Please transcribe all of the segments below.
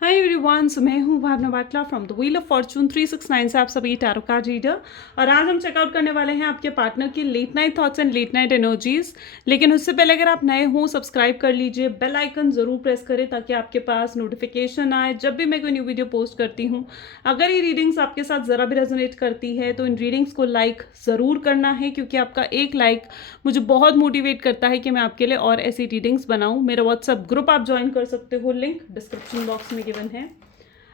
Hi everyone, so मैं हूँ Bhavna Batla from the wheel of fortune 369 से आप सभी टैरो कार्ड रीडर। और आज हम चेकआउट करने वाले हैं आपके पार्टनर की late night thoughts and late night energies. लेकिन उससे पहले अगर आप नए हो, सब्सक्राइब कर लीजिए, बेल आइकन जरूर प्रेस करें ताकि आपके पास नोटिफिकेशन आए जब भी मैं कोई न्यू वीडियो पोस्ट करती हूँ। अगर ये रीडिंग्स आपके साथ ज़रा भी रेजोनेट करती है तो इन रीडिंग्स को लाइक ज़रूर करना है, क्योंकि आपका एक लाइक मुझे बहुत मोटिवेट करता है कि मैं आपके लिए और ऐसी रीडिंग्स बनाऊँ। मेरा व्हाट्सएप ग्रुप आप ज्वाइन कर सकते हो, लिंक डिस्क्रिप्शन बॉक्स में गिवन है।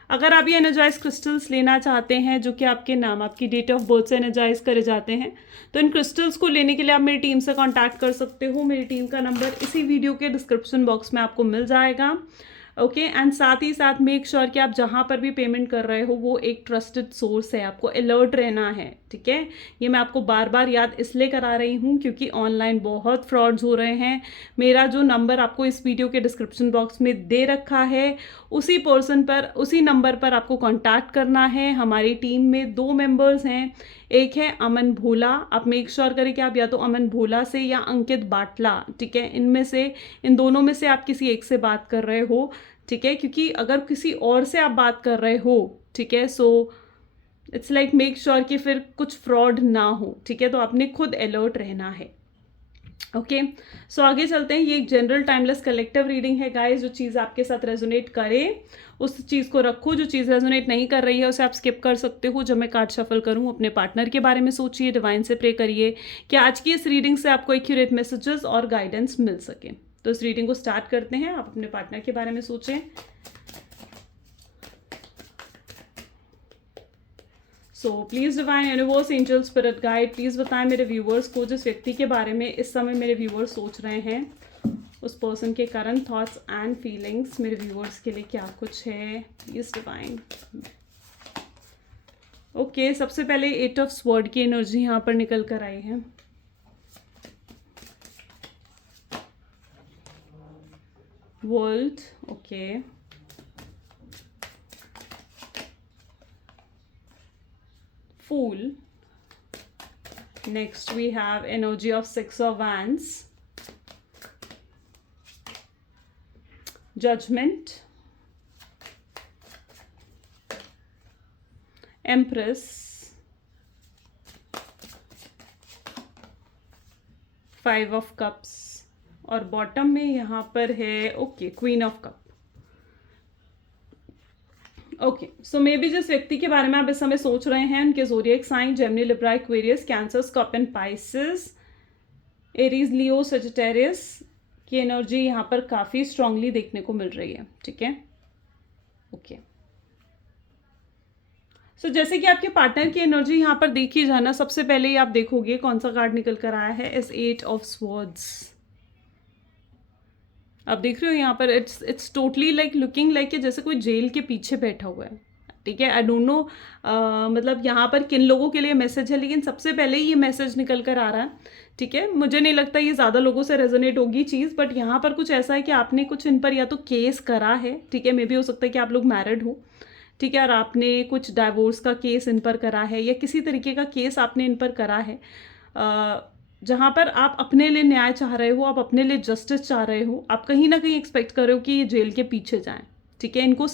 अगर आप ये एनर्जाइज क्रिस्टल्स लेना चाहते हैं जो कि आपके नाम, आपकी डेट ऑफ बर्थ से एनर्जाइज करे जाते हैं, तो इन क्रिस्टल्स को लेने के लिए आप मेरी टीम से कांटेक्ट कर सकते हो। मेरी टीम का नंबर इसी वीडियो के डिस्क्रिप्शन बॉक्स में आपको मिल जाएगा। ओके एंड साथ ही साथ मेक श्योर कि आप जहाँ पर भी पेमेंट कर रहे हो वो एक ट्रस्टेड सोर्स है, आपको अलर्ट रहना है। ठीक है, ये मैं आपको बार बार याद इसलिए करा रही हूँ क्योंकि ऑनलाइन बहुत फ्रॉड्स हो रहे हैं। मेरा जो नंबर आपको इस वीडियो के डिस्क्रिप्शन बॉक्स में दे रखा है, उसी पर्सन पर, उसी नंबर पर आपको कांटेक्ट करना है। हमारी टीम में 2 मेंबर्स हैं, एक है अमन भोला। आप मेक श्योर करें कि आप या तो अमन भोला से या अंकित बाटला, ठीक है, इनमें से, इन दोनों में से आप किसी एक से बात कर रहे हो। ठीक है, क्योंकि अगर किसी और से आप बात कर रहे हो, ठीक है, so it's like make sure कि फिर कुछ फ्रॉड ना हो। ठीक है, तो आपने खुद अलर्ट रहना है। ओके, सो आगे चलते हैं। ये एक जनरल टाइमलेस कलेक्टिव रीडिंग है गाइस। जो चीज़ आपके साथ रेजोनेट करे उस चीज़ को रखो, जो चीज़ रेजोनेट नहीं कर रही है उसे आप स्किप कर सकते हो। जब मैं कार्ड शफल करूँ, अपने पार्टनर के बारे में सोचिए, डिवाइन से प्रे करिए कि आज की इस रीडिंग से आपको एक्यूरेट मैसेजेस और गाइडेंस मिल सके। तो इस रीडिंग को स्टार्ट करते हैं। आप अपने पार्टनर के बारे में सोचें। सो please divine universe, angel, spirit guide, please बताएं मेरे व्यूवर्स को जिस व्यक्ति के बारे में इस समय मेरे व्यूवर्स सोच रहे हैं, उस पर्सन के करंट थॉट्स एंड फीलिंग्स मेरे व्यूवर्स के लिए क्या कुछ है। Please divine. ओके, सबसे पहले 8 ऑफ स्वॉर्ड की एनर्जी यहाँ पर निकल कर आई है। World, okay, Fool. Next we have energy of 6 of Wands, Judgment, Empress, 5 of Cups और बॉटम में यहाँ पर है okay queen of cup. Okay, so may be जिस व्यक्ति के बारे में आप इस समय सोच रहे हैं उनके zodiac sign Gemini, Libra, Aquarius, Cancer, Scorpion, Pisces, Aries, Leo, Sagittarius की एनर्जी यहाँ पर काफ़ी स्ट्रांगली देखने को मिल रही है। ठीक है, ओके, सो जैसे कि आपके पार्टनर की एनर्जी यहाँ पर देखी जाना, सबसे पहले ही आप देखोगे कौन सा कार्ड निकल कर आया है, इस 8 ऑफ स्वॉर्ड्स। आप देख रहे हो यहाँ पर it's totally like looking like जैसे कोई जेल के पीछे बैठा हुआ है। ठीक है, आई डोंट नो मतलब यहाँ पर किन लोगों के लिए मैसेज है, लेकिन सबसे पहले ही ये मैसेज निकल कर आ रहा है। ठीक है, मुझे नहीं लगता ये ज़्यादा लोगों से रेजोनेट होगी चीज़, बट यहाँ पर कुछ ऐसा है कि आपने कुछ इन पर या तो केस करा है, ठीक है, मे बी हो सकता है कि आप लोग मैरिड हो, ठीक है, और आपने कुछ डाइवोर्स का केस इन पर करा है या किसी तरीके का केस आपने इन पर करा है, जहाँ पर आप अपने लिए न्याय चाह रहे हो, आप अपने लिए जस्टिस चाह रहे हो, आप कहीं ना कहीं एक्सपेक्ट कर रहे हो कि ये जेल के पीछे जाएं। ठीक है, इनको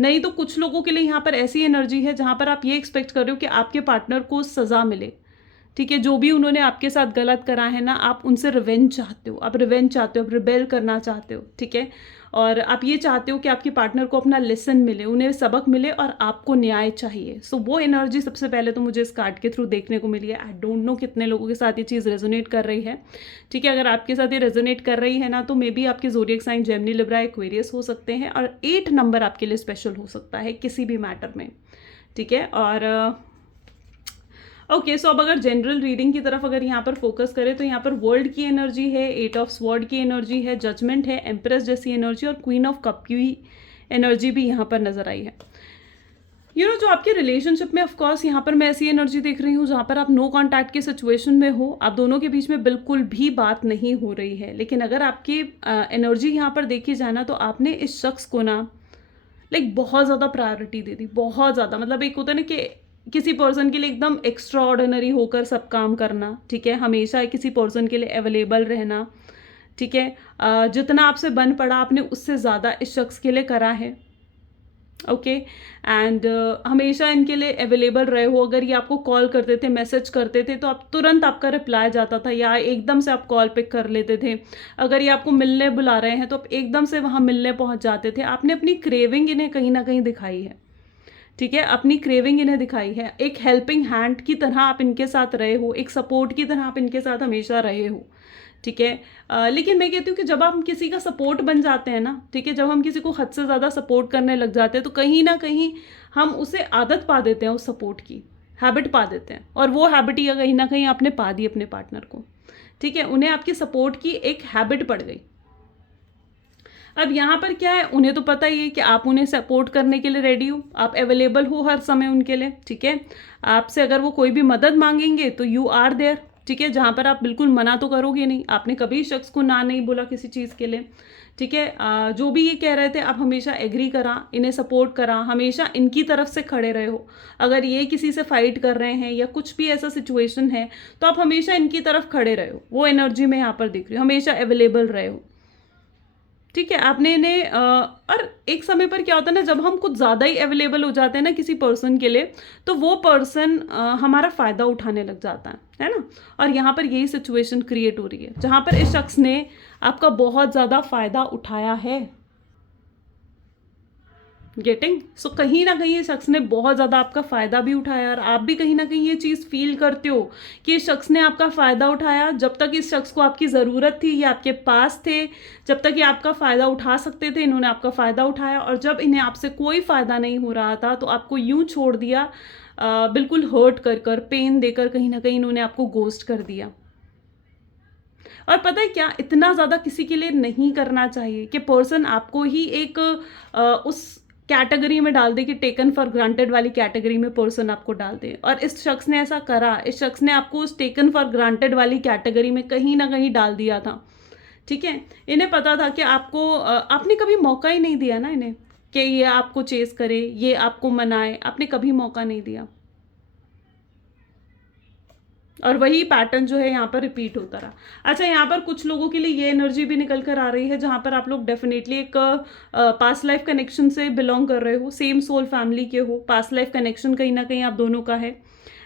नहीं तो कुछ लोगों के लिए यहाँ पर ऐसी एनर्जी है जहाँ पर आप ये एक्सपेक्ट कर रहे हो कि आपके पार्टनर को सज़ा मिले। ठीक है, जो भी उन्होंने आपके साथ गलत करा है ना, आप उनसे रिवेंज चाहते हो, आप रिवेंज चाहते हो, आप रिबेल करना चाहते हो। ठीक है, और आप ये चाहते हो कि आपके पार्टनर को अपना लेसन मिले, उन्हें सबक मिले और आपको न्याय चाहिए। सो वो एनर्जी सबसे पहले तो मुझे इस कार्ड के थ्रू देखने को मिली है। आई डोंट नो कितने लोगों के साथ ये चीज़ रेजोनेट कर रही है। ठीक है, अगर आपके साथ ये रेजोनेट कर रही है ना, तो मे बी आपके zodiac sign Gemini, Libra, Aquarius हो सकते हैं और 8 नंबर आपके लिए स्पेशल हो सकता है किसी भी मैटर में। ठीक है, और ओके, सो अब अगर जनरल रीडिंग की तरफ अगर यहाँ पर फोकस करें तो यहाँ पर वर्ल्ड की एनर्जी है, 8 ऑफ स्वॉर्ड की एनर्जी है, जजमेंट है, एम्प्रेस जैसी एनर्जी और क्वीन ऑफ कप की एनर्जी भी यहाँ पर नजर आई है। जो आपके रिलेशनशिप में, ऑफकोर्स यहाँ पर मैं ऐसी एनर्जी देख रही हूँ जहाँ पर आप नो कॉन्टैक्ट की सिचुएशन में हो, आप दोनों के बीच में बिल्कुल भी बात नहीं हो रही है। लेकिन अगर आपकी एनर्जी यहाँ पर देखी जाए ना, तो आपने इस शख्स को ना लाइक बहुत ज़्यादा प्रायोरिटी दे दी, बहुत ज़्यादा। मतलब एक होता है ना कि किसी पर्सन के लिए एकदम एक्स्ट्रा ऑर्डिनरी होकर सब काम करना, ठीक है, हमेशा किसी पर्सन के लिए अवेलेबल रहना। ठीक है, जितना आपसे बन पड़ा आपने उससे ज़्यादा इस शख्स के लिए करा है। ओके एंड हमेशा इनके लिए अवेलेबल रहे हो। अगर ये आपको कॉल करते थे, मैसेज करते थे, तो आप तुरंत आपका रिप्लाई जाता था या एकदम से आप कॉल पिक कर लेते थे। अगर ये आपको मिलने बुला रहे हैं तो आप एकदम से वहाँ मिलने पहुँच जाते थे। आपने अपनी क्रेविंग इन्हें कहीं ना कहीं दिखाई है, ठीक है, अपनी क्रेविंग इन्हें दिखाई है। एक हेल्पिंग हैंड की तरह आप इनके साथ रहे हो, एक सपोर्ट की तरह आप इनके साथ हमेशा रहे हो, ठीक है। लेकिन मैं कहती हूँ कि जब हम किसी का सपोर्ट बन जाते हैं ना, ठीक है, जब हम किसी को हद से ज़्यादा सपोर्ट करने लग जाते हैं तो कहीं ना कहीं हम उसे आदत पा देते हैं, उस सपोर्ट की हैबिट पा देते हैं। और वो हैबिट या कहीं ना कहीं आपने पा दी अपने पार्टनर को, ठीक है, उन्हें आपकी सपोर्ट की एक हैबिट पड़ गई। अब यहाँ पर क्या है, उन्हें तो पता ही है कि आप उन्हें सपोर्ट करने के लिए रेडी हो, आप अवेलेबल हो हर समय उनके लिए, ठीक है। आपसे अगर वो कोई भी मदद मांगेंगे तो यू आर देयर, ठीक है, जहाँ पर आप बिल्कुल मना तो करोगे नहीं। आपने कभी शख्स को ना नहीं बोला किसी चीज़ के लिए, ठीक है। जो भी ये कह रहे थे आप हमेशा एग्री करा, इन्हें सपोर्ट करा, हमेशा इनकी तरफ से खड़े रहे हो। अगर ये किसी से फाइट कर रहे हैं या कुछ भी ऐसा सिचुएशन है तो आप हमेशा इनकी तरफ खड़े रहे हो। वो एनर्जी में यहाँ पर दिख रही हो, हमेशा अवेलेबल रहे हो, ठीक है। आपने इन्हें और एक समय पर क्या होता है ना, जब हम कुछ ज़्यादा ही अवेलेबल हो जाते हैं ना किसी पर्सन के लिए, तो वो पर्सन हमारा फ़ायदा उठाने लग जाता है ना। और यहाँ पर यही सिचुएशन क्रिएट हो रही है जहाँ पर इस शख्स ने आपका बहुत ज़्यादा फ़ायदा उठाया है। गेटिंग सो कहीं ना कहीं इस शख्स ने बहुत ज़्यादा आपका फ़ायदा भी उठाया और आप भी कहीं ना कहीं ये चीज़ फील करते हो कि इस शख्स ने आपका फ़ायदा उठाया। जब तक इस शख्स को आपकी ज़रूरत थी, ये आपके पास थे, जब तक ये आपका फ़ायदा उठा सकते थे, इन्होंने आपका फ़ायदा उठाया। और जब इन्हें आपसे कोई फ़ायदा नहीं हो रहा था तो आपको यूं छोड़ दिया, बिल्कुल हर्ट कर कर, पेन देकर कहीं ना कहीं इन्होंने आपको गोस्ट कर दिया। और पता है क्या, इतना ज़्यादा किसी के लिए नहीं करना चाहिए कि पर्सन आपको ही एक उस कैटेगरी में डाल दे कि टेकन फॉर ग्रांटेड वाली कैटेगरी में पर्सन आपको डाल दे। और इस शख्स ने ऐसा करा, इस शख्स ने आपको उस टेकन फॉर ग्रांटेड वाली कैटेगरी में कहीं ना कहीं डाल दिया था, ठीक है। इन्हें पता था कि आपको आपने कभी मौका ही नहीं दिया ना इन्हें कि ये आपको चेस करे, ये आपको मनाए, आपने कभी मौका नहीं दिया। और वही पैटर्न जो है यहाँ पर रिपीट होता रहा। अच्छा, यहाँ पर कुछ लोगों के लिए ये एनर्जी भी निकल कर आ रही है जहाँ पर आप लोग डेफिनेटली एक पास्ट लाइफ कनेक्शन से बिलोंग कर रहे हो, सेम सोल फैमिली के हो। पास्ट लाइफ कनेक्शन कहीं ना कहीं आप दोनों का है।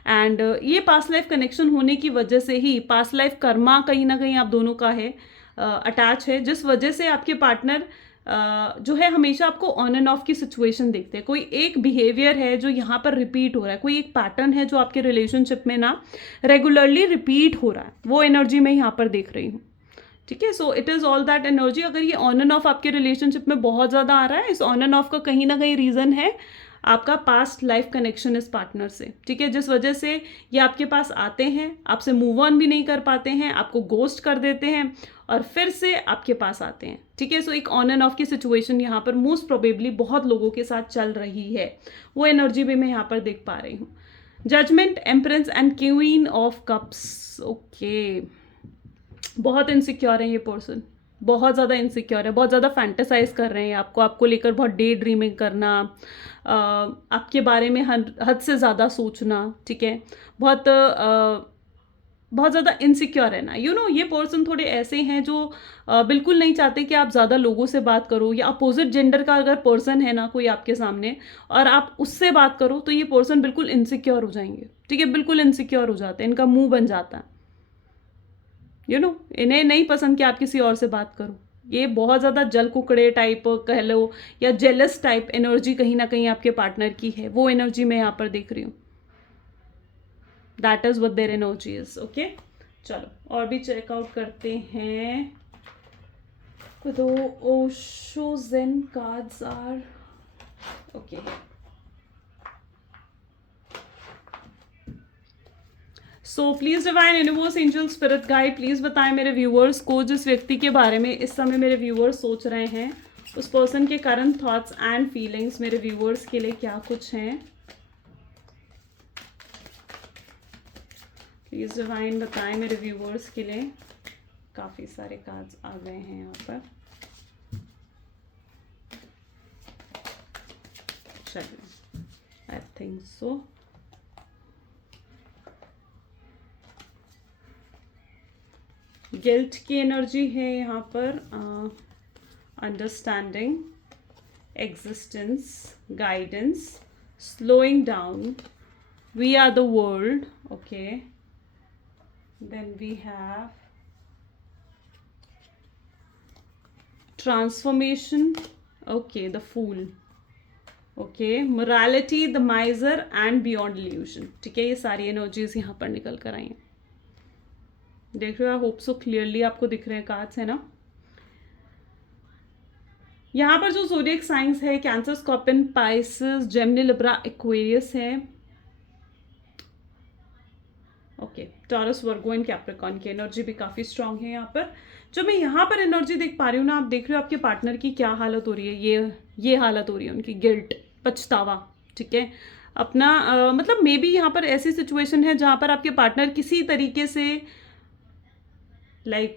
एंड ये पास्ट लाइफ कनेक्शन होने की वजह से ही पास्ट लाइफ कर्मा कहीं ना कहीं आप दोनों का है, अटैच है, जिस वजह से आपके पार्टनर जो है हमेशा आपको ऑन एंड ऑफ की सिचुएशन देखते हैं। कोई एक बिहेवियर है जो यहाँ पर रिपीट हो रहा है, कोई एक पैटर्न है जो आपके रिलेशनशिप में ना रेगुलरली रिपीट हो रहा है, वो एनर्जी मैं यहाँ पर देख रही हूँ, ठीक है। So it is all that energy. अगर ये ऑन एंड ऑफ आपके रिलेशनशिप में बहुत ज़्यादा आ रहा है, इस ऑन एंड ऑफ का कहीं ना कहीं रीज़न है आपका पास्ट लाइफ कनेक्शन इस पार्टनर से, ठीक है, जिस वजह से ये आपके पास आते हैं, आपसे मूव ऑन भी नहीं कर पाते हैं, आपको गोस्ट कर देते हैं और फिर से आपके पास आते हैं, ठीक है। सो एक ऑन एंड ऑफ की सिचुएशन यहाँ पर मोस्ट प्रोबेबली बहुत लोगों के साथ चल रही है, वो एनर्जी भी मैं यहाँ पर देख पा रही हूँ। Judgement, empress and queen of cups. Okay, बहुत इनसिक्योर है ये पर्सन, बहुत ज़्यादा इनसिक्योर है, बहुत ज़्यादा फैंटेसाइज कर रहे हैं आपको लेकर बहुत डे ड्रीमिंग करना, आपके बारे में हद से ज़्यादा सोचना, ठीक है। बहुत ज़्यादा इनसिक्योर है ना, ये पर्सन थोड़े ऐसे हैं जो बिल्कुल नहीं चाहते कि आप ज़्यादा लोगों से बात करो, या अपोजिट जेंडर का अगर पर्सन है ना कोई आपके सामने और आप उससे बात करो तो ये पर्सन बिल्कुल इनसिक्योर हो जाएंगे, ठीक है, बिल्कुल इनसिक्योर हो जाते हैं, इनका मुंह बन जाता है। इन्हें नहीं पसंद कि आप किसी और से बात करो। ये बहुत ज़्यादा जल कुकड़े टाइप कह लो या जेलस टाइप एनर्जी कहीं ना कहीं आपके पार्टनर की है, वो एनर्जी मैं यहाँ पर देख रही हूँ। That is what their energy is. Okay, चलो और भी चेकआउट करते हैं। दो Osho zen cards are okay. So please divine universe angel spirit guide, please बताएं मेरे व्यूअर्स को, जिस व्यक्ति के बारे में इस समय मेरे व्यूअर्स सोच रहे हैं, उस पर्सन के करंट थॉट्स एंड फीलिंग्स मेरे व्यूअर्स के लिए क्या कुछ हैं। प्लीज़ डिवाइन बताएं मेरे व्यूअर्स के लिए। काफ़ी सारे कार्ड्स आ गए हैं यहाँ पर। चलिए, आई थिंक सो। गिल्ट की एनर्जी है यहाँ पर, understanding, existence, guidance, slowing down, we are the world. Okay, then we have transformation. Okay, the fool. Okay, morality, the माइजर and beyond illusion. ठीक है, ये सारी एनर्जीज यहाँ पर निकल कर आई हैं. देख रहे हो, आई होप सो क्लियरली आपको दिख रहे हैं कार्ड्स, है ना. यहाँ पर जो ज़ोडिएक साइंस है, Cancer, Scorpion, Pisces, Gemini, Libra, Aquarius है. Okay, Taurus, Virgo and Capricorn की एनर्जी भी काफ़ी स्ट्रांग है यहाँ पर. जो मैं यहाँ पर एनर्जी देख पा रही हूँ ना, आप देख रहे हो आपके पार्टनर की क्या हालत हो रही है. ये हालत हो रही है उनकी, गिल्ट, पछतावा. ठीक है, अपना मतलब मे बी यहाँ पर ऐसी सिचुएशन है जहाँ पर आपके पार्टनर किसी तरीके से लाइक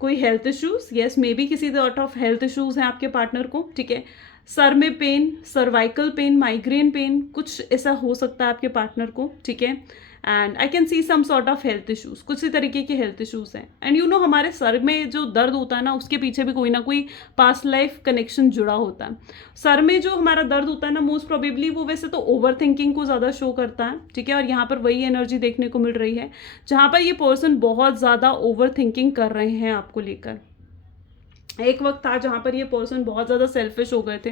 कोई health issues, yes maybe किसी सॉर्ट ऑफ हेल्थ इश्यूज हैं आपके पार्टनर को. ठीक है, सर में pain, cervical pain, migraine pain, कुछ ऐसा हो सकता है आपके पार्टनर को. ठीक है, and I can see some sort of health issues, कुछ ही तरीके के हेल्थ इश्यूज हैं. एंड यू नो, हमारे सर में जो दर्द होता है ना, उसके पीछे भी कोई ना कोई पास्ट लाइफ कनेक्शन जुड़ा होता है. सर में जो हमारा दर्द होता है ना, मोस्ट प्रोबेबली वो वैसे तो ओवर थिंकिंग को ज़्यादा शो करता है. ठीक है, और यहाँ पर वही एनर्जी देखने को मिल रही है जहाँ पर ये पर्सन बहुत ज़्यादा ओवर थिंकिंग कर रहे हैं आपको लेकर. एक वक्त था जहाँ पर ये पर्सन बहुत ज़्यादा सेल्फिश हो गए थे.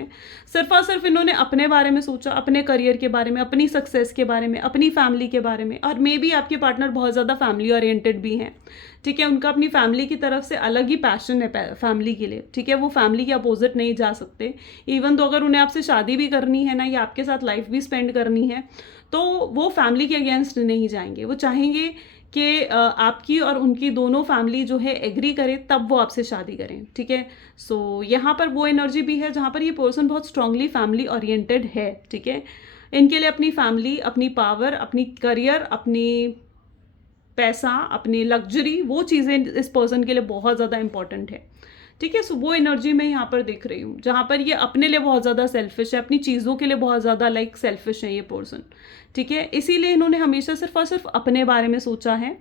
सिर्फ और सिर्फ इन्होंने अपने बारे में सोचा, अपने करियर के बारे में, अपनी सक्सेस के बारे में, अपनी फैमिली के बारे में. और मे बी आपके पार्टनर बहुत ज़्यादा फैमिली ओरिएंटेड भी हैं. ठीक है, उनका अपनी फैमिली की तरफ से अलग ही पैशन है फैमिली के लिए. ठीक है, वो फैमिली के अपोजिट नहीं जा सकते. इवन तो अगर उन्हें आपसे शादी भी करनी है ना, या आपके साथ लाइफ भी स्पेंड करनी है, तो वो फैमिली के अगेंस्ट नहीं जाएंगे. वो चाहेंगे कि आपकी और उनकी दोनों फैमिली जो है एग्री करे, तब वो आपसे शादी करें. ठीक है, सो यहाँ पर वो एनर्जी भी है जहाँ पर ये पर्सन बहुत स्ट्रांगली फैमिली ओरिएंटेड है. ठीक है, इनके लिए अपनी फैमिली, अपनी पावर, अपनी करियर, अपनी पैसा, अपनी लग्जरी, वो चीज़ें इस पर्सन के लिए बहुत ज़्यादा इंपॉर्टेंट है. ठीक है, सो वो एनर्जी मैं यहाँ पर देख रही हूँ जहाँ पर ये अपने लिए बहुत ज़्यादा सेल्फिश है, अपनी चीज़ों के लिए बहुत ज़्यादा लाइक सेल्फिश है ये पर्सन. ठीक है, इसीलिए इन्होंने हमेशा सिर्फ और सिर्फ अपने बारे में सोचा है.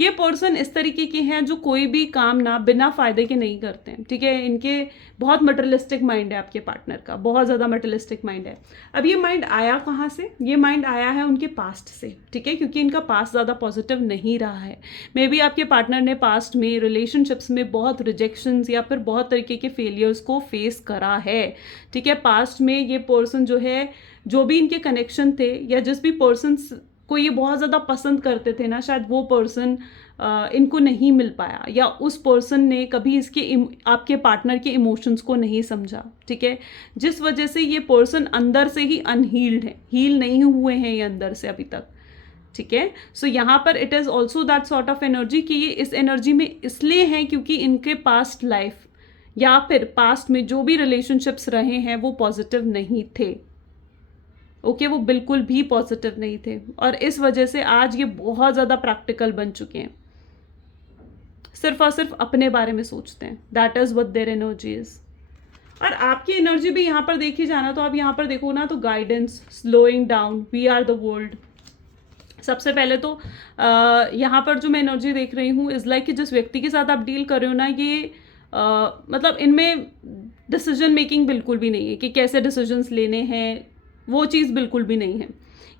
ये पर्सन इस तरीके के हैं जो कोई भी काम ना बिना फ़ायदे के नहीं करते हैं. ठीक है, इनके बहुत मटेरियलिस्टिक माइंड है आपके पार्टनर का, बहुत ज़्यादा मटेरियलिस्टिक माइंड है. अब ये माइंड आया कहाँ से? ये माइंड आया है उनके पास्ट से. ठीक है, क्योंकि इनका पास्ट ज़्यादा पॉजिटिव नहीं रहा है. मे बी आपके पार्टनर ने पास्ट में रिलेशनशिप्स में बहुत रिजेक्शंस या फिर बहुत तरीके के फेलियर्स को फेस करा है. ठीक है, पास्ट में ये पर्सन जो है, जो भी इनके कनेक्शन थे या जिस भी पर्सन को ये बहुत ज़्यादा पसंद करते थे ना, शायद वो पर्सन इनको नहीं मिल पाया, या उस पर्सन ने कभी इसके आपके पार्टनर के इमोशंस को नहीं समझा. ठीक है, जिस वजह से ये पर्सन अंदर से ही अनहील्ड है, हील नहीं हुए हैं ये अंदर से अभी तक. ठीक है, सो यहाँ पर it is also that sort of energy कि ये इस एनर्जी में इसलिए हैं क्योंकि इनके पास्ट लाइफ या फिर पास्ट में जो भी रिलेशनशिप्स रहे हैं वो पॉजिटिव नहीं थे. ओके, वो बिल्कुल भी पॉजिटिव नहीं थे, और इस वजह से आज ये बहुत ज़्यादा प्रैक्टिकल बन चुके हैं. सिर्फ और सिर्फ अपने बारे में सोचते हैं. That is what their energy is. और आपकी एनर्जी भी यहाँ पर देखी जाना, तो आप यहाँ पर देखो ना, तो guidance, slowing down, we are the world. सबसे पहले तो यहाँ पर जो मैं एनर्जी देख रही हूँ इज़ लाइक कि जिस व्यक्ति के साथ आप डील कर रहे हो ना, ये मतलब इनमें डिसीजन मेकिंग बिल्कुल भी नहीं है कि कैसे डिसीजंस लेने हैं, वो चीज़ बिल्कुल भी नहीं है.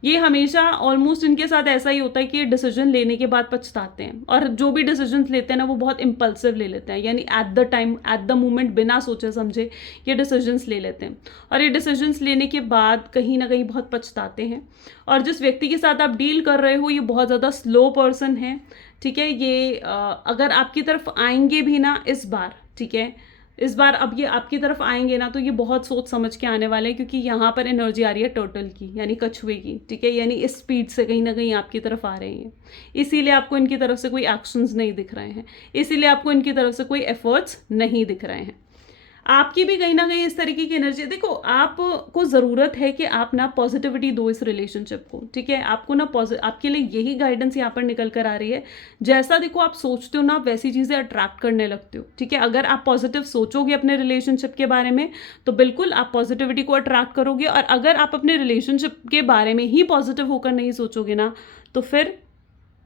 ये हमेशा ऑलमोस्ट इनके साथ ऐसा ही होता है कि डिसीजन लेने के बाद पछताते हैं, और जो भी डिसीजंस लेते हैं ना, वो बहुत इम्पल्सिव ले लेते हैं, यानी at the time, at the moment, बिना सोचे समझे ये डिसीजंस ले लेते हैं, और ये डिसीजंस लेने के बाद कहीं ना कहीं बहुत पछताते हैं. और जिस व्यक्ति के साथ आप डील कर रहे हो, ये बहुत ज़्यादा स्लो पर्सन है. ठीक है, ये अगर आपकी तरफ आएंगे भी ना इस बार, ठीक है, इस बार अब ये आपकी तरफ आएंगे ना, तो ये बहुत सोच समझ के आने वाले हैं, क्योंकि यहाँ पर एनर्जी आ रही है टर्टल की, यानी कछुए की. ठीक है, यानी इस स्पीड से कहीं ना कहीं आपकी तरफ आ रहे हैं. इसीलिए आपको इनकी तरफ से कोई एक्शंस नहीं दिख रहे हैं, इसीलिए आपको इनकी तरफ से कोई एफर्ट्स नहीं दिख रहे हैं. आपकी भी कहीं ना कहीं इस तरीके की एनर्जी. देखो, आपको ज़रूरत है कि आप ना पॉजिटिविटी दो इस रिलेशनशिप को. ठीक है, आपको ना आपके लिए यही गाइडेंस यहाँ पर निकल कर आ रही है. जैसा देखो आप सोचते हो ना, आप वैसी चीज़ें अट्रैक्ट करने लगते हो. ठीक है, अगर आप पॉजिटिव सोचोगे अपने रिलेशनशिप के बारे में, तो बिल्कुल आप पॉजिटिविटी को अट्रैक्ट करोगे. और अगर आप अपने रिलेशनशिप के बारे में ही पॉजिटिव होकर नहीं सोचोगे ना, तो फिर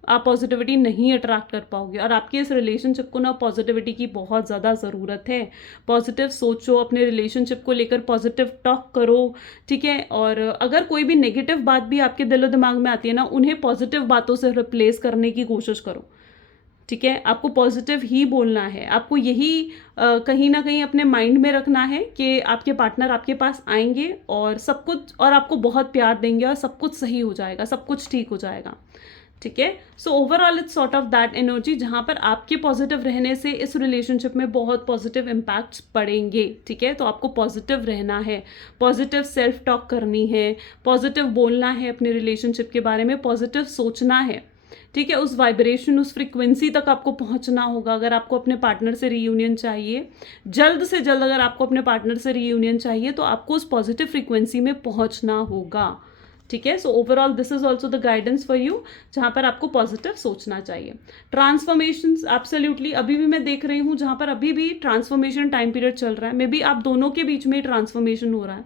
आप पॉजिटिविटी नहीं अट्रैक्ट कर पाओगे। और आपके इस रिलेशनशिप को ना पॉजिटिविटी की बहुत ज़्यादा ज़रूरत है। पॉजिटिव सोचो, अपने रिलेशनशिप को लेकर पॉजिटिव टॉक करो, ठीक है। और अगर कोई भी नेगेटिव बात भी आपके दिलो दिमाग में आती है ना, उन्हें पॉजिटिव बातों से रिप्लेस करने की कोशिश करो, ठीक है। आपको पॉजिटिव ही बोलना है। आपको यही कहीं ना कहीं अपने माइंड में रखना है कि आपके पार्टनर आपके पास आएंगे और सब कुछ, और आपको बहुत प्यार देंगे और सब कुछ सही हो जाएगा, सब कुछ ठीक हो जाएगा, ठीक है। So overall it's sort of that energy जहाँ पर आपके पॉजिटिव रहने से इस रिलेशनशिप में बहुत पॉजिटिव इम्पैक्ट्स पड़ेंगे, ठीक है। तो आपको पॉजिटिव रहना है, पॉजिटिव सेल्फ टॉक करनी है, पॉजिटिव बोलना है अपने रिलेशनशिप के बारे में, पॉजिटिव सोचना है, ठीक है। उस वाइब्रेशन, उस फ्रिक्वेंसी तक आपको पहुंचना होगा। अगर आपको अपने पार्टनर से रीयूनियन चाहिए, जल्द से जल्द अगर आपको अपने पार्टनर से रीयूनियन चाहिए, तो आपको उस पॉजिटिव फ्रिक्वेंसी में पहुंचना होगा, ठीक है। So overall this is also the guidance for you, जहाँ पर आपको पॉजिटिव सोचना चाहिए। ट्रांसफॉर्मेशन एब्सोल्युटली अभी भी मैं देख रही हूँ जहाँ पर अभी भी ट्रांसफॉर्मेशन टाइम पीरियड चल रहा है। मे बी आप दोनों के बीच में ट्रांसफॉर्मेशन हो रहा है,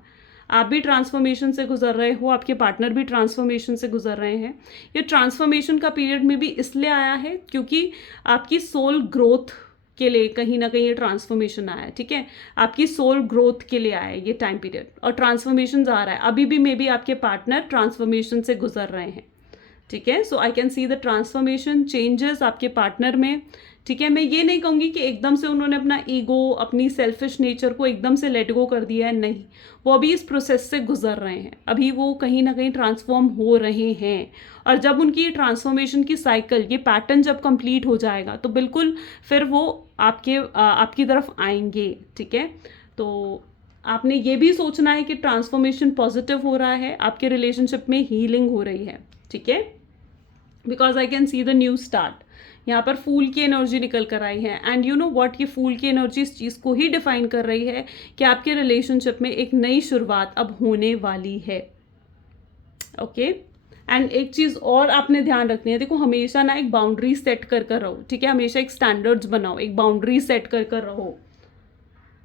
आप भी ट्रांसफॉर्मेशन से गुजर रहे हो, आपके पार्टनर भी ट्रांसफॉर्मेशन से गुजर रहे हैं। ये ट्रांसफॉर्मेशन का पीरियड में भी इसलिए आया है क्योंकि आपकी सोल ग्रोथ के लिए कहीं ना कहीं ये ट्रांसफॉर्मेशन आया है, ठीक है। आपकी सोल ग्रोथ के लिए आया है ये टाइम पीरियड, और ट्रांसफॉर्मेशन आ रहा है। अभी भी मे बी आपके पार्टनर ट्रांसफॉर्मेशन से गुजर रहे हैं, ठीक है। So I can see the transformation changes आपके पार्टनर में, ठीक है। मैं ये नहीं कहूँगी कि एकदम से उन्होंने अपना ईगो, अपनी सेल्फिश नेचर को एकदम से लेट गो कर दिया है, नहीं। वो अभी इस प्रोसेस से गुजर रहे हैं, अभी वो कहीं ना कहीं ट्रांसफॉर्म हो रहे हैं। और जब उनकी ट्रांसफॉर्मेशन की साइकिल, ये पैटर्न जब कंप्लीट हो जाएगा, तो बिल्कुल फिर वो आपकी तरफ आएंगे, ठीक है। तो आपने ये भी सोचना है कि ट्रांसफॉर्मेशन पॉजिटिव हो रहा है, आपके रिलेशनशिप में हीलिंग हो रही है, ठीक है। Because I can see the new start, यहाँ पर फूल की एनर्जी निकल कर आई है। एंड यू नो व्हाट, ये फूल की एनर्जी इस चीज़ को ही डिफाइन कर रही है कि आपके रिलेशनशिप में एक नई शुरुआत अब होने वाली है, ओके। एंड एक चीज़ और आपने ध्यान रखनी है, देखो हमेशा ना एक बाउंड्री सेट कर रहो, ठीक है। हमेशा एक स्टैंडर्ड्स बनाओ, एक बाउंड्री सेट कर रहो।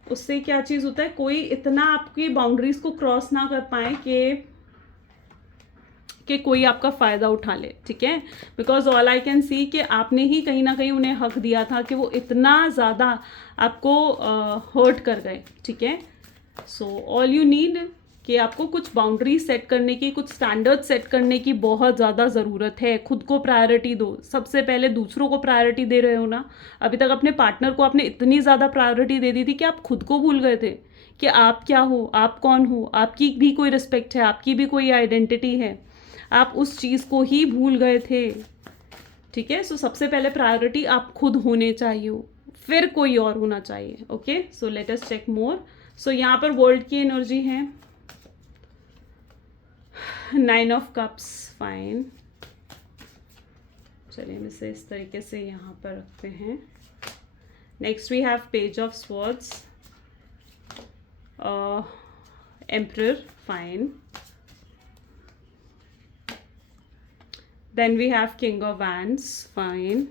उससे क्या चीज़ होता है, कोई इतना आपकी बाउंड्रीज को क्रॉस ना कर पाए कि कोई आपका फ़ायदा उठा ले, ठीक है। बिकॉज ऑल आई कैन सी कि आपने ही कहीं ना कहीं उन्हें हक दिया था कि वो इतना ज़्यादा आपको हर्ट कर गए, ठीक है। सो ऑल यू नीड कि आपको कुछ बाउंड्री सेट करने की, कुछ स्टैंडर्ड सेट करने की बहुत ज़्यादा ज़रूरत है। खुद को प्रायोरिटी दो, सबसे पहले दूसरों को प्रायोरिटी दे रहे हो ना। अभी तक अपने पार्टनर को आपने इतनी ज़्यादा प्रायोरिटी दे दी थी कि आप खुद को भूल गए थे कि आप क्या हो, आप कौन हो, आपकी भी कोई रिस्पेक्ट है, आपकी भी कोई आइडेंटिटी है। आप उस चीज़ को ही भूल गए थे, ठीक है। सो सबसे पहले प्रायोरिटी आप खुद होने चाहिए, फिर कोई और होना चाहिए, okay. So let us check more. So यहाँ पर वर्ल्ड की एनर्जी है, 9 ऑफ कप्स, फाइन। चलिए हम इसे इस तरीके से यहाँ पर रखते हैं। Next we have page of swords, emperor, fine. Then we have King of Wands, fine.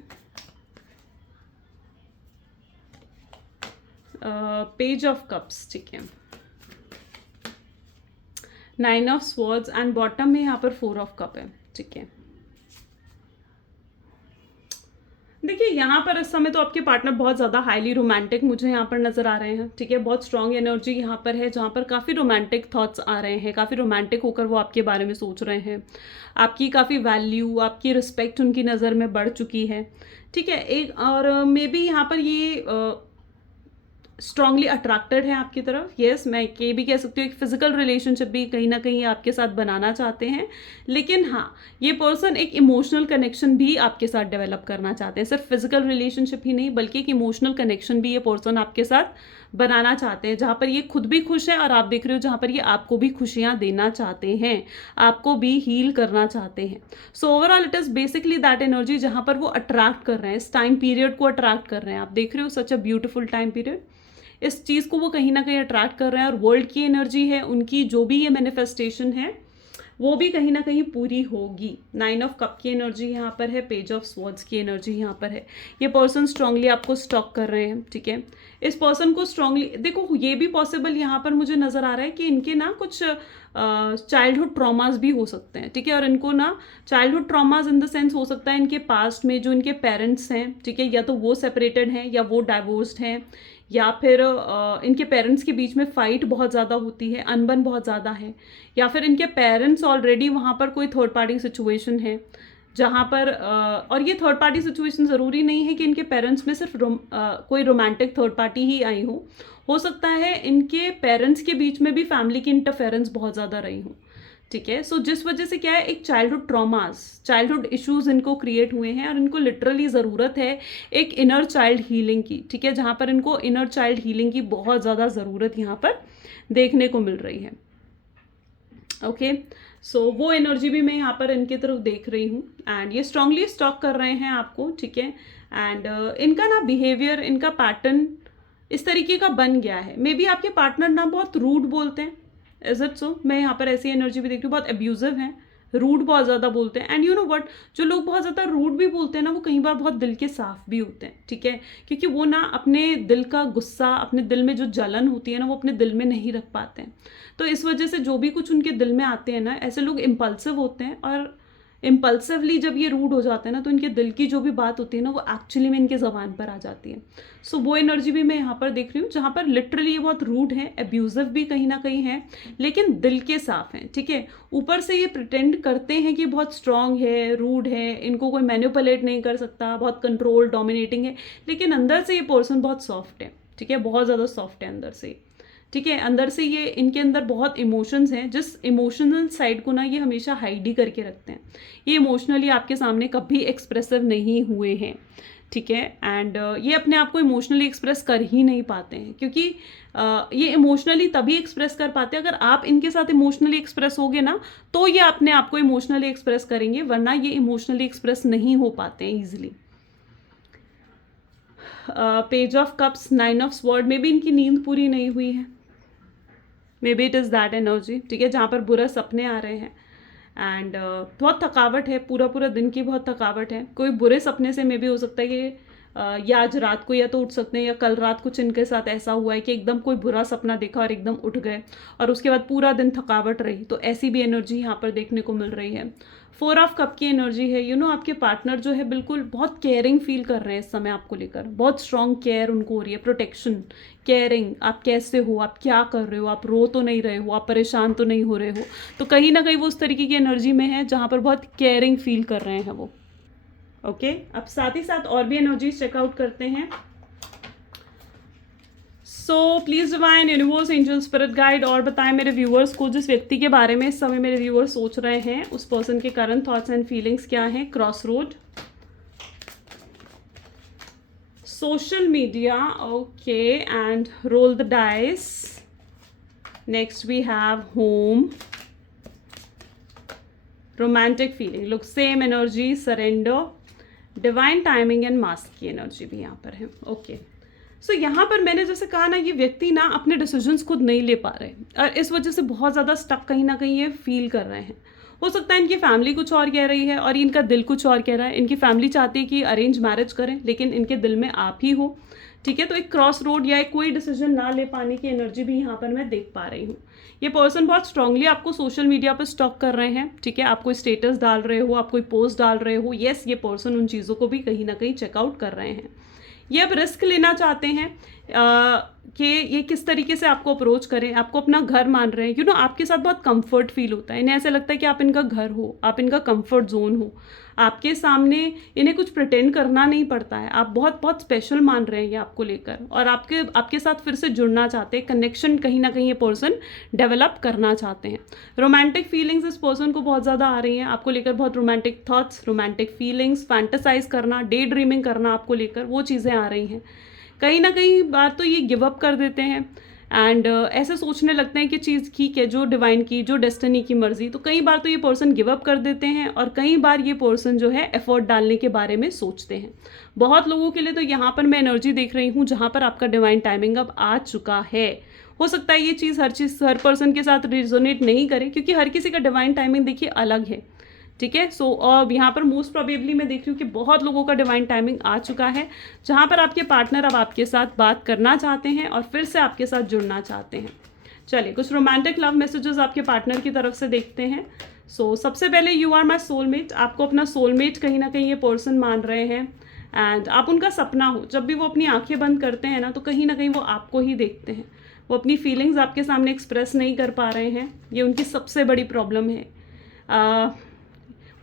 Page of Cups, ठीक है। 9 of Swords एंड बॉटम में यहाँ पर 4 of Cup है, ठीक है। देखिए यहाँ पर इस समय तो आपके पार्टनर बहुत ज़्यादा हाईली रोमांटिक मुझे यहाँ पर नज़र आ रहे हैं, ठीक है। बहुत स्ट्रॉन्ग एनर्जी यहाँ पर है, जहाँ पर काफ़ी रोमांटिक थॉट्स आ रहे हैं, काफ़ी रोमांटिक होकर वो आपके बारे में सोच रहे हैं। आपकी काफ़ी वैल्यू, आपकी रिस्पेक्ट उनकी नज़र में बढ़ चुकी है, ठीक है। एक और मे बी यहाँ पर ये स्ट्रांगली अट्रैक्टेड है आपकी तरफ, येस। मैं ये भी कह सकती हूँ एक फिजिकल रिलेशनशिप भी कहीं ना कहीं आपके साथ बनाना चाहते हैं। लेकिन हाँ, ये पर्सन एक इमोशनल कनेक्शन भी आपके साथ डेवलप करना चाहते हैं। सिर्फ फिजिकल रिलेशनशिप ही नहीं, बल्कि एक इमोशनल कनेक्शन भी ये पर्सन आपके साथ बनाना चाहते हैं, जहाँ पर ये खुद भी खुश है और आप देख रहे हो जहाँ पर ये आपको भी खुशियाँ देना चाहते हैं, आपको भी हील करना चाहते हैं। So overall it is basically that energy जहाँ पर वो अट्रैक्ट कर रहे हैं, इस टाइम पीरियड को अट्रैक्ट कर रहे हैं। आप देख रहे हो सच अ ब्यूटिफुल टाइम पीरियड, इस चीज़ को वो कहीं ना कहीं अट्रैक्ट कर रहे हैं। और वर्ल्ड की एनर्जी है उनकी, जो भी ये मैनिफेस्टेशन है, वो भी कहीं ना कहीं पूरी होगी। 9 ऑफ कप की एनर्जी यहाँ पर है, पेज ऑफ स्वॉर्ड्स की एनर्जी यहाँ पर है। ये पर्सन स्ट्रांगली आपको स्टॉक कर रहे हैं, ठीक है। इस पर्सन को स्ट्रांगली देखो, ये भी पॉसिबल यहाँ पर मुझे नज़र आ रहा है कि इनके ना कुछ चाइल्डहुड ट्रॉमास भी हो सकते हैं, ठीक है। और इनको ना childhood traumas in the sense हो सकता है इनके पास्ट में जो इनके पेरेंट्स हैं, ठीक है, या तो वो सेपरेटेड हैं या वो डाइवोर्स्ड हैं, या फिर इनके पेरेंट्स के बीच में फाइट बहुत ज़्यादा होती है, अनबन बहुत ज़्यादा है, या फिर इनके पेरेंट्स ऑलरेडी वहाँ पर कोई थर्ड पार्टी सिचुएशन है जहाँ पर और ये थर्ड पार्टी सिचुएशन ज़रूरी नहीं है कि इनके पेरेंट्स में सिर्फ कोई रोमांटिक थर्ड पार्टी ही आई हो सकता है इनके पेरेंट्स के बीच में भी फैमिली की इंटरफेरेंस बहुत ज़्यादा रही हो, ठीक है। सो जिस वजह से क्या है, एक चाइल्डहुड ट्रॉमास, चाइल्डहुड इश्यूज इनको क्रिएट हुए हैं और इनको लिटरली ज़रूरत है एक इनर चाइल्ड हीलिंग की, ठीक है, जहाँ पर इनको इनर चाइल्ड हीलिंग की बहुत ज़्यादा ज़रूरत यहाँ पर देखने को मिल रही है। ओके, सो वो एनर्जी भी मैं यहाँ पर इनकी तरफ देख रही हूँ एंड ये स्ट्रांगली स्टॉक कर रहे हैं आपको, ठीक है। एंड इनका ना बिहेवियर, इनका पैटर्न इस तरीके का बन गया है। मे बी आपके पार्टनर ना बहुत रूड बोलते हैं, इज इट सो? मैं यहाँ पर ऐसी एनर्जी भी देख रही हूँ, बहुत अब्यूजिव हैं, रूड बहुत ज़्यादा बोलते हैं। एंड यू नो व्हाट, जो लोग बहुत ज़्यादा रूड भी बोलते हैं ना, वो कई बार बहुत दिल के साफ भी होते हैं, ठीक है, क्योंकि वो ना अपने दिल का गुस्सा, अपने दिल में जो जलन होती है ना, वो अपने दिल में नहीं रख पाते हैं। तो इस वजह से जो भी कुछ उनके दिल में आते हैं ना, ऐसे लोग इम्पल्सिव होते हैं और इम्पल्सिवली जब ये रूड हो जाते हैं ना, तो इनके दिल की जो भी बात होती है ना, वो एक्चुअली में इनके ज़बान पर आ जाती है। सो वो एनर्जी भी मैं यहाँ पर देख रही हूँ, जहाँ पर लिटरली ये बहुत रूड है, अब्यूजिव भी कहीं ना कहीं है, लेकिन दिल के साफ हैं, ठीक है। ऊपर से ये प्रिटेंड करते हैं कि बहुत स्ट्रांग है, रूड है, इनको कोई मैनिपुलेट नहीं कर सकता, बहुत कंट्रोल डोमिनेटिंग है, लेकिन अंदर से ये पर्सन बहुत सॉफ्ट है, ठीक है, बहुत ज़्यादा सॉफ्ट है अंदर से, ठीक है। अंदर से ये, इनके अंदर बहुत इमोशंस हैं, जिस इमोशनल साइड को ना ये हमेशा हाइड ही करके रखते हैं। ये इमोशनली आपके सामने कभी एक्सप्रेसिव नहीं हुए हैं, ठीक है। एंड ये अपने आप को इमोशनली एक्सप्रेस कर ही नहीं पाते हैं, क्योंकि ये इमोशनली तभी एक्सप्रेस कर पाते हैं अगर आप इनके साथ इमोशनली एक्सप्रेस होगे ना, तो ये अपने आप को इमोशनली एक्सप्रेस करेंगे, वरना ये इमोशनली एक्सप्रेस नहीं हो पाते हैं easily. Page of cups, 9 of sword में भी इनकी नींद पूरी नहीं हुई है, may be it is that energy, ठीक है, जहाँ पर बुरा सपने आ रहे हैं एंड बहुत थकावट है, पूरा पूरा दिन की बहुत थकावट है। कोई बुरे सपने से मे भी हो सकता है कि या आज रात को या तो उठ सकते हैं, या कल रात कुछ इनके साथ ऐसा हुआ है कि एकदम कोई बुरा सपना देखा और एकदम उठ गए और उसके बाद पूरा दिन थकावट रही, तो ऐसी भी एनर्जी यहाँ पर देखने को मिल रही है। 4 ऑफ कप की एनर्जी है, यू नो आपके पार्टनर जो है बिल्कुल बहुत केयरिंग फील कर रहे हैं इस समय आपको लेकर, बहुत स्ट्रॉन्ग केयर उनको हो रही है, प्रोटेक्शन, केयरिंग, आप कैसे हो, आप क्या कर रहे हो, आप रो तो नहीं रहे हो, आप परेशान तो नहीं हो रहे हो, तो कहीं ना कहीं वो उस तरीके की एनर्जी में है जहाँ पर बहुत केयरिंग फील कर रहे हैं वो। ओके, अब साथ ही साथ और भी एनर्जीज चेकआउट करते हैं। सो please divine, universe, angel, spirit guide, और बताएं मेरे व्यूअर्स को जिस व्यक्ति के बारे में इस समय मेरे व्यूअर्स सोच रहे हैं, उस पर्सन के करंट थॉट्स एंड फीलिंग्स क्या हैं। Cross road, social media, okay, and roll the dice. Next we have home, romantic feeling, look same energy, surrender, divine timing and mask की एनर्जी भी यहाँ पर है। ओके, सो यहाँ पर मैंने जैसे कहा ना, ये व्यक्ति ना अपने डिसीजंस खुद नहीं ले पा रहे और इस वजह से बहुत ज़्यादा स्टक कहीं ना कहीं ये फील कर रहे हैं। हो सकता है इनकी फैमिली कुछ और कह रही है और इनका दिल कुछ और कह रहा है। इनकी फैमिली चाहती है कि अरेंज मैरिज करें, लेकिन इनके दिल में आप ही हो, ठीक है। तो एक क्रॉस रोड या एक कोई डिसीजन ना ले पाने की एनर्जी भी यहाँ पर मैं देख पा रही हूँ। ये पर्सन बहुत स्ट्रांगली आपको सोशल मीडिया पर स्टॉक कर रहे हैं, ठीक है। आप कोई स्टेटस डाल रहे हो, आप कोई पोस्ट डाल रहे हो, येस, ये पर्सन उन चीज़ों को भी कहीं ना कहीं चेकआउट कर रहे हैं। ये अब रिस्क लेना चाहते हैं कि ये किस तरीके से आपको अप्रोच करें, आपको अपना घर मान रहे हैं, यू नो आपके साथ बहुत कंफर्ट फील होता है, इन्हें ऐसा लगता है कि आप इनका घर हो, आप इनका कंफर्ट जोन हो, आपके सामने इन्हें कुछ प्रिटेंड करना नहीं पड़ता है, आप बहुत बहुत स्पेशल मान रहे हैं ये आपको लेकर, और आपके साथ फिर से जुड़ना चाहते हैं, कनेक्शन कहीं ना कहीं ये पर्सन डेवलप करना चाहते हैं। रोमांटिक फीलिंग्स इस पर्सन को बहुत ज़्यादा आ रही हैं आपको लेकर, बहुत romantic thoughts, romantic feelings, fantasise करना, डे ड्रीमिंग करना आपको लेकर, वो चीज़ें आ रही हैं। कहीं ना कहीं बार तो ये गिव अप कर देते हैं एंड ऐसे सोचने लगते हैं कि चीज़ ठीक है, जो डिवाइन की, जो डेस्टिनी की मर्जी, तो कई बार तो ये पर्सन गिव अप कर देते हैं और कई बार ये पर्सन जो है एफर्ट डालने के बारे में सोचते हैं। बहुत लोगों के लिए तो यहाँ पर मैं एनर्जी देख रही हूँ जहाँ पर आपका डिवाइन टाइमिंग अब आ चुका है। हो सकता है ये चीज़ हर पर्सन के साथ रिजोनेट नहीं करे, क्योंकि हर किसी का डिवाइन टाइमिंग देखिए अलग है, ठीक है। सो अब यहाँ पर मोस्ट प्रोबेबली मैं देख रही हूँ कि बहुत लोगों का डिवाइन टाइमिंग आ चुका है, जहाँ पर आपके पार्टनर अब आपके साथ बात करना चाहते हैं और फिर से आपके साथ जुड़ना चाहते हैं। चलिए कुछ रोमांटिक लव मैसेजेस आपके पार्टनर की तरफ से देखते हैं। सबसे पहले यू आर माई सोलमेट, आपको अपना सोलमेट कहीं ना कहीं ये पर्सन मान रहे हैं एंड आप उनका सपना हो। जब भी वो अपनी आंखें बंद करते हैं ना, तो कहीं ना कहीं वो आपको ही देखते हैं। वो अपनी फीलिंग्स आपके सामने एक्सप्रेस नहीं कर पा रहे हैं, ये उनकी सबसे बड़ी प्रॉब्लम है।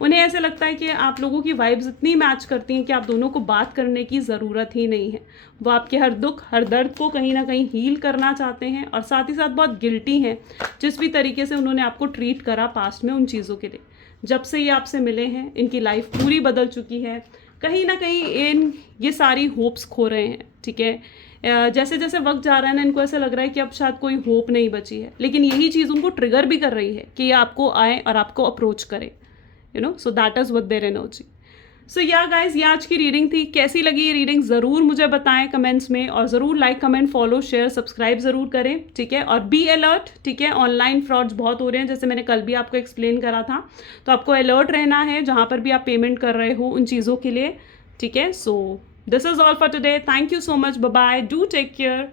उन्हें ऐसे लगता है कि आप लोगों की वाइब्स इतनी मैच करती हैं कि आप दोनों को बात करने की ज़रूरत ही नहीं है। वो आपके हर दुख हर दर्द को कहीं ना कहीं हील करना चाहते हैं और साथ ही साथ बहुत गिल्टी हैं जिस भी तरीके से उन्होंने आपको ट्रीट करा पास्ट में उन चीज़ों के लिए। जब से ये आपसे मिले हैं इनकी लाइफ पूरी बदल चुकी है। कहीं ना कहीं ये सारी होप्स खो रहे हैं, ठीक है। जैसे जैसे वक्त जा रहा है ना, इनको ऐसा लग रहा है कि अब शायद कोई होप नहीं बची है, लेकिन यही चीज़ उनको ट्रिगर भी कर रही है कि ये आपको आए और आपको अप्रोच करें, so that is with their energy. So yeah guys, ये आज की रीडिंग थी। कैसी लगी ये रीडिंग ज़रूर मुझे बताएं कमेंट्स में, और ज़रूर like comment follow share subscribe ज़रूर करें, ठीक है। और बी अलर्ट, ठीक है। ऑनलाइन फ्रॉड्स बहुत हो रहे हैं, जैसे मैंने कल भी आपको एक्सप्लेन करा था, तो आपको अलर्ट रहना है जहाँ पर भी आप पेमेंट कर रहे हो उन चीज़ों के लिए, ठीक है। So this is all for today. Thank you so much, bye bye, do take care.